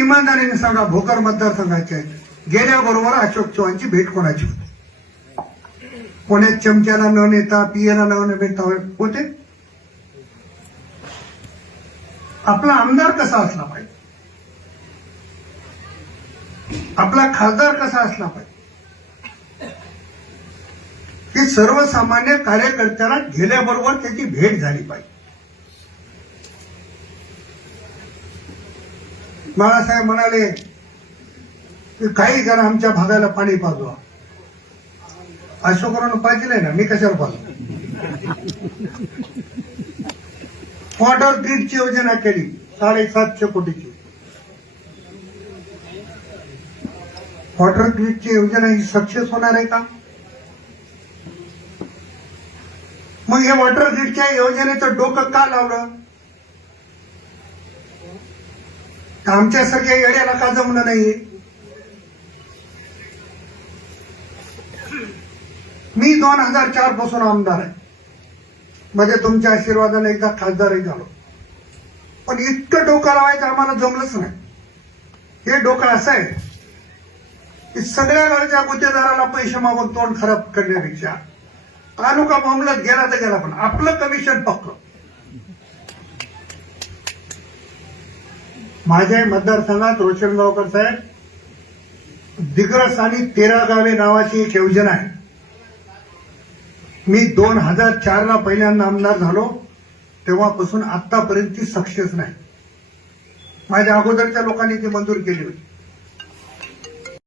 इमानदारीने सांगा भोकर मतदारसंघाचे. आहेत गेल्याबरोबर अशोक चव्हाणची भेट कोणाची होती? कोण्यात चमच्याला न नेता पियाला न नेता होते? आपला आमदार कसा असला पाहिजे? आपला खासदार कसा असला पाहिजे? हे सर्वसामान्य कार्यकर्त्याला गेल्याबरोबर त्याची भेट झाली पाहिजे. बाळासाहेब म्हणाले की काही जण आमच्या भागाला पाणी पाजवा. अशोकरानं पाहिजे ना मी कशाला पाजू? वॉटर ग्रीडची योजना केली साडेसातशे कोटीची. वॉटर ग्रीडची योजना ही सक्सेस होणार आहे का? मग हे वॉटर ग्रीडच्या योजनेचं डोकं का लावलं? आमच्यासारख्या येड्याला का जमलं नाही? मी दोन हजार चारपासून आमदार आहे. म्हणजे तुमच्या आशीर्वादाने एकदा खासदारही झालो. पण इतकं डोकं लावायचं आम्हाला जमलंच नाही. हे डोकं असं आहे की सगळ्या वेळच्या गुत्तेदाराला पैसे मागून तोंड खराब करण्यापेक्षा तालुका मामल्यात गेला तर गेला पण आपलं कमिशन पक्क. माझ्या मतदारसंघात रोशनगावकर साहेब दिग्रस आणि तेरा गावे नावाची एक योजना आहे. मी दोन हजार चार ला पहिल्यांदा आमदार झालो तेव्हापासून आतापर्यंत ती सक्सेस नाही. माझ्या अगोदरच्या लोकांनी ती मंजूर केली होती.